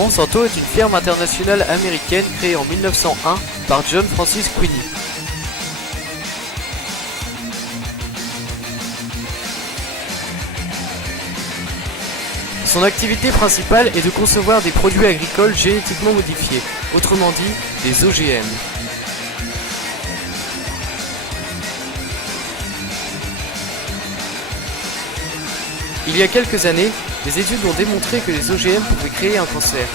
Monsanto est une firme internationale américaine créée en 1901 par John Francis Quinney. Son activité principale est de concevoir des produits agricoles génétiquement modifiés, autrement dit des OGM. Il y a quelques années, des études ont démontré que les OGM pouvaient créer un cancer.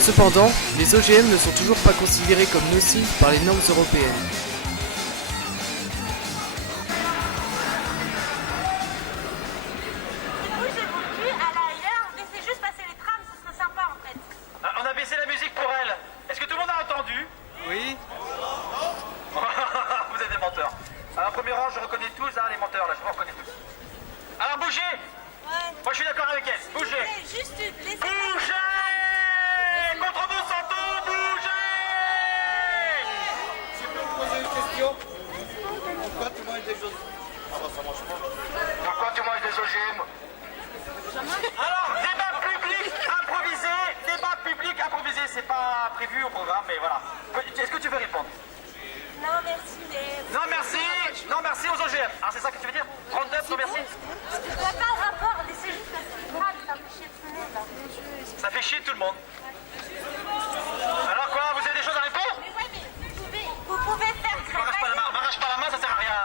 Cependant, les OGM ne sont toujours pas considérés comme nocifs par les normes européennes. On a baissé la musique pour elle. Est-ce que tout le monde a entendu? Oui. Vous êtes des menteurs. Alors, premier rang, je reconnais tous, hein, les menteurs, là, je vous reconnais tous. Alors, bougez. Ouais. Moi, je suis d'accord avec elle. Bougez. Ouais, juste laissez. Bougez. Contre Monsanto, bougez. Je peux vous poser une question? Pourquoi tu manges des choses? Ah bah ça marche pas. Pourquoi tu manges des OGM? Alors, débat public improvisé. Débat public improvisé. C'est pas prévu au programme, mais voilà. Est-ce que tu veux répondre? Non, merci, mais. Non, merci. Non, merci aux OGM. Ah, c'est ça que tu veux dire? Roundup, non, merci. Je vois pas le rapport, laissez juste la grave, ça me fait chier tout le monde là. Ça fait chier tout le monde. Alors quoi? Vous avez des choses à répondre? Mais ouais, mais vous pouvez faire grève ailleurs. M'arrache pas la main, ça sert à rien.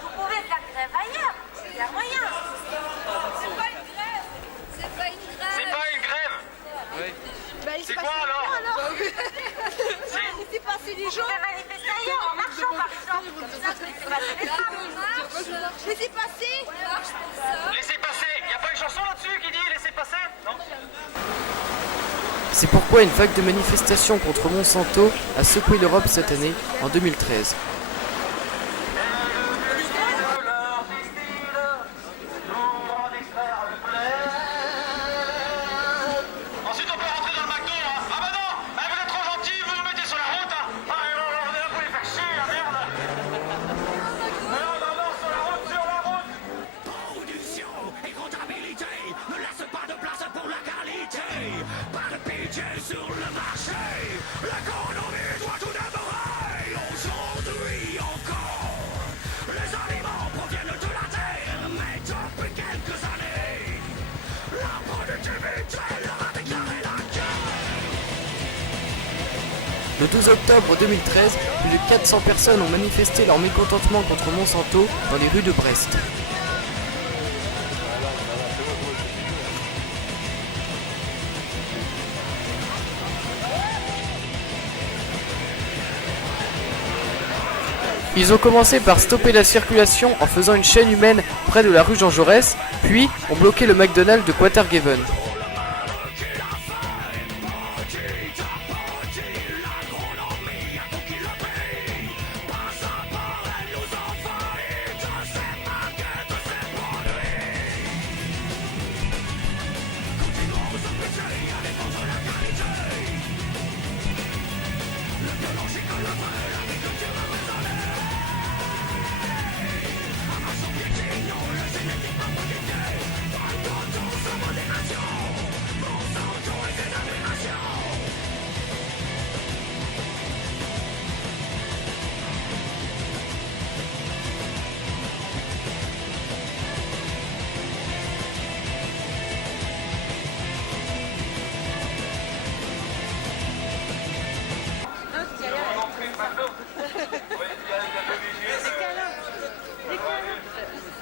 Vous pouvez faire grève ailleurs. Il y a moyen. C'est pas une grève. C'est pas une grève. C'est pas une grève. Bah, il C'est s'est quoi passé alors? rien, Il s'est passé des Vous gens. pouvez manifester ailleurs en marchant par exemple. Comme ça, vous laissez passer les femmes. Laissez passer. Marche pour ça. Laissez passer. Y a pas une chanson là-dessus qui dit laissez passer? Non? C'est pourquoi une vague de manifestations contre Monsanto a secoué l'Europe cette année, en 2013. Ensuite on peut rentrer dans le McDo, hein. Ah bah non, ah, vous êtes trop gentils, vous nous mettez sur la route, hein. Ah on est là pour les faire chier, hein, merde. Non, sur la route. Production et comptabilité ne laisse pas de place pour la qualité. Pas de pitié sur le marché. L'économie doit tout dévorer. Aujourd'hui encore, les aliments proviennent de la terre, mais depuis quelques années, la productivité leur a déclaré la guerre. Le 12 octobre 2013, plus de 400 personnes ont manifesté leur mécontentement contre Monsanto dans les rues de Brest. Ils ont commencé par stopper la circulation en faisant une chaîne humaine près de la rue Jean Jaurès, puis ont bloqué le McDonald's de Quatergeven.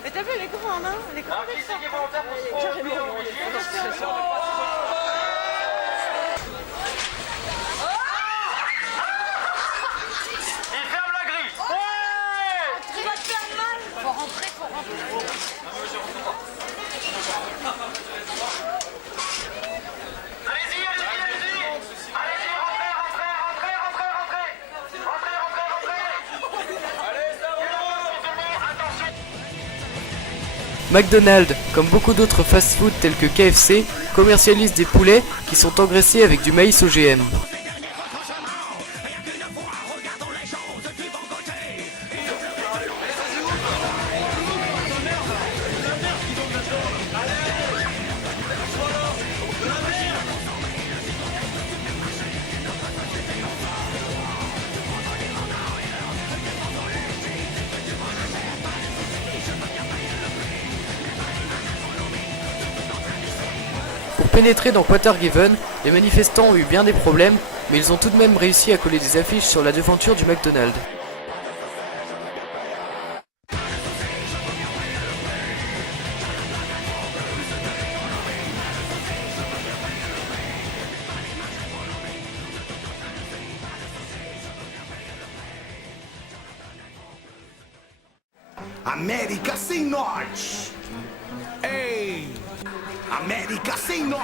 Mais t'as vu, elle est grande, hein? Elle est grande. Qui c'est qui est volontaire pour se faire Il ferme la grille. Ouais. Tu vas te faire mal. Faut rentrer. Allez-y. Allez-y, rentrez. Rentrez. Allez, ça va. Tout le monde, attention. McDonald's, comme beaucoup d'autres fast-food tels que KFC, commercialise des poulets qui sont engraissés avec du maïs OGM. Pour pénétrer dans Quatergiven, les manifestants ont eu bien des problèmes, mais ils ont tout de même réussi à coller des affiches sur la devanture du McDonald's. América sem norte. Ei! América sem norte.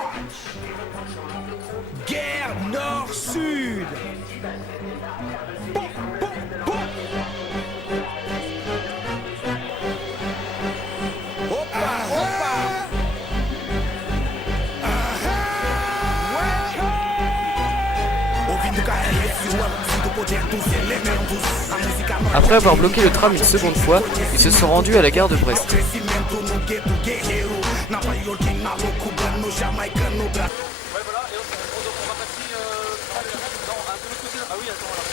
Guerre nord-sud. Pom, pom, pom. Opa, opa. Ouvindo KRS One, sinto o poder dos elementos. A música norte. Après avoir bloqué le tram une seconde fois, ils se sont rendus à la gare de Brest. Ouais, voilà, et on va passer non, de l'autre côté là. Ah oui, attends, alors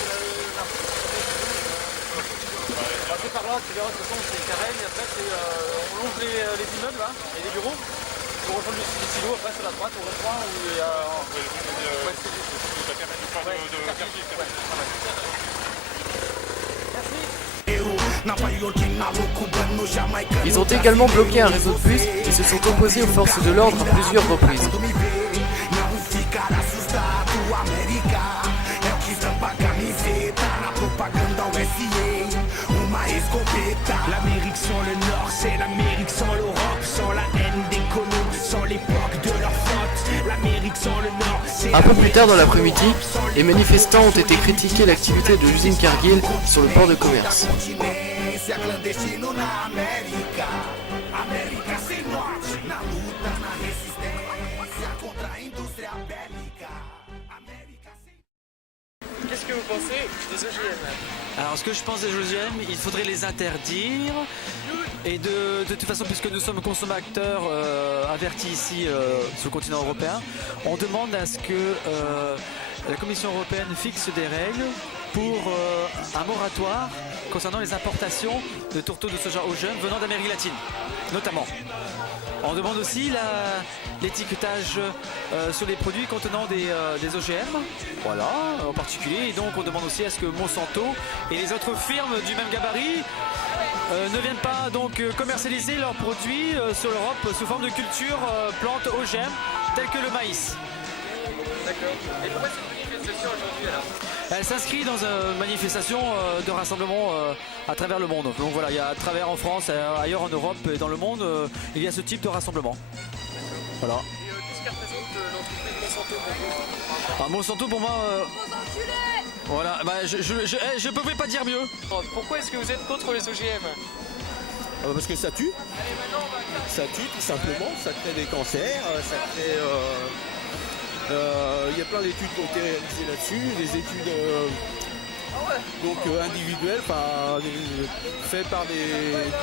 c'est par là, tu verras, de toute façon, c'est une carène, et après, on longe les immeubles là, et les bureaux. On rejoint le silo, après, c'est la droite, on rejoint où il y a. Ouais, c'est la carène du port de quartier. Ils ont également bloqué un réseau de bus et se sont opposés aux forces de l'ordre à plusieurs reprises. L'Amérique sans le Nord, c'est l'Amérique sans l'Europe, sans la haine des colons, sans l'époque de leur faute. L'Amérique sans le Nord, c'est Un peu plus tard dans l'après-midi, les manifestants ont été critiquer l'activité de l'usine Cargill sur le port de commerce. Qu'est-ce que vous pensez des OGM? Alors ce que je pense des OGM, il faudrait les interdire et de toute façon, puisque nous sommes consommateurs avertis ici sur le continent européen, on demande à ce que la Commission européenne fixe des règles pour un moratoire concernant les importations de tourteaux de soja OGM venant d'Amérique latine, notamment. On demande aussi l'étiquetage sur les produits contenant des OGM, voilà, en particulier. Et donc on demande aussi à ce que Monsanto et les autres firmes du même gabarit ne viennent pas donc commercialiser leurs produits sur l'Europe sous forme de culture plantes OGM telles que le maïs. D'accord. Et pourquoi cette manifestation aujourd'hui alors? Elle s'inscrit dans une manifestation de rassemblement à travers le monde. Donc voilà, il y a à travers en France, ailleurs en Europe et dans le monde, il y a ce type de rassemblement. Voilà. Et qu'est-ce qu'elle représente l'entreprise Monsanto pour vous? Alors, Monsanto pour moi, voilà, bah, je ne pouvais pas dire mieux. Pourquoi est-ce que vous êtes contre les OGM? Parce que ça tue. Ça tue tout simplement, ça crée des cancers, ça crée... il y a plein d'études qui ont été réalisées là-dessus, des études individuelles, faites par des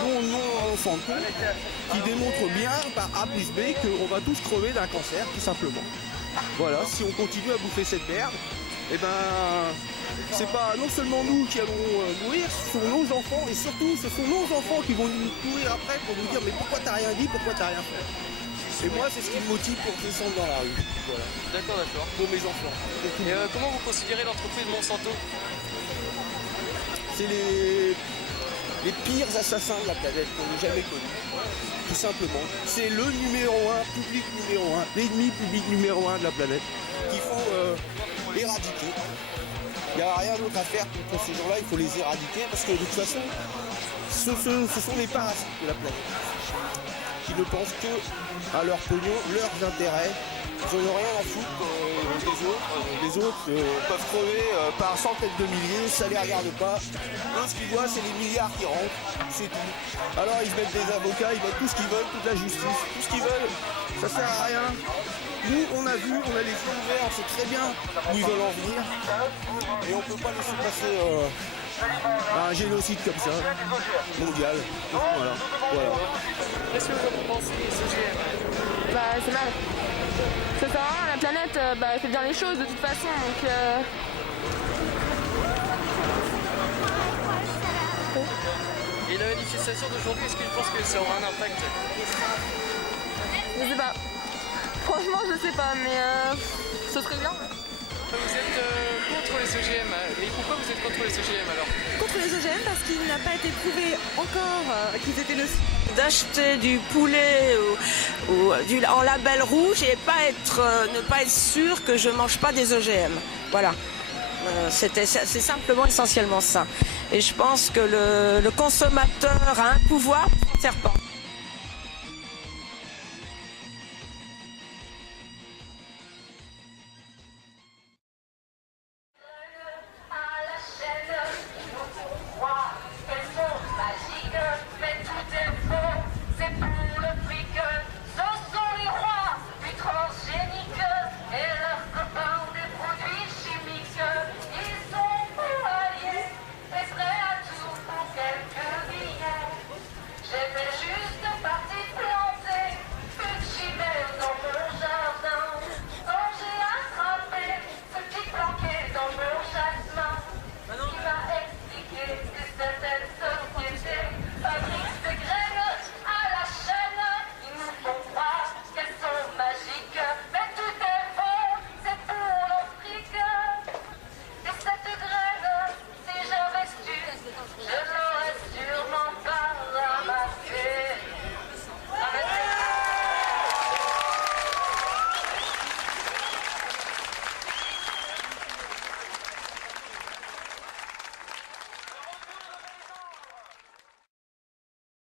non-Monsanto, qui démontrent bien par A plus B qu'on va tous crever d'un cancer, tout simplement. Voilà, si on continue à bouffer cette merde, et c'est pas non seulement nous qui allons mourir, ce sont nos enfants, et surtout ce sont nos enfants qui vont nous courir après pour nous dire mais pourquoi t'as rien dit, pourquoi t'as rien fait. Et moi, c'est ce qui me motive pour descendre dans la rue. Voilà. D'accord, d'accord. Pour mes enfants. Et comment vous considérez l'entreprise Monsanto? C'est les pires assassins de la planète qu'on ait jamais connus. Tout simplement. C'est le numéro 1, public numéro 1, l'ennemi public numéro 1 de la planète qu'il faut éradiquer. Il n'y a rien d'autre à faire contre ces gens-là, il faut les éradiquer parce que de toute façon, ce sont les parasites de la planète. Qui ne pensent que à leur pognon, leurs intérêts. Ils n'ont rien à foutre des autres. Les autres peuvent crever par centaines de milliers, ça les regarde pas. Eux, ce qu'ils voient, c'est les milliards qui rentrent. c'est tout. Alors ils mettent des avocats, ils mettent tout ce qu'ils veulent, toute la justice, tout ce qu'ils veulent, ça sert à rien. Nous, on a vu, on a les yeux ouverts, on sait très bien où ils veulent en venir. Et on peut pas laisser passer un génocide comme ça, mondial. Voilà. Qu'est-ce que vous en pensez des OGM? Bah c'est mal. Ça sert à rien, la planète elle fait bien les choses de toute façon donc Et la manifestation d'aujourd'hui, est-ce que tu penses que ça aura un impact? je sais pas. Franchement je sais pas mais ce serait bien. Vous êtes contre les OGM, mais pourquoi vous êtes contre les OGM alors? Contre les OGM parce qu'il n'a pas été prouvé encore qu'ils étaient nocifs. D'acheter du poulet ou en label rouge et ne pas être sûr que je mange pas des OGM. Voilà. C'est simplement essentiellement ça. Et je pense que le consommateur a un pouvoir, ne sert pas.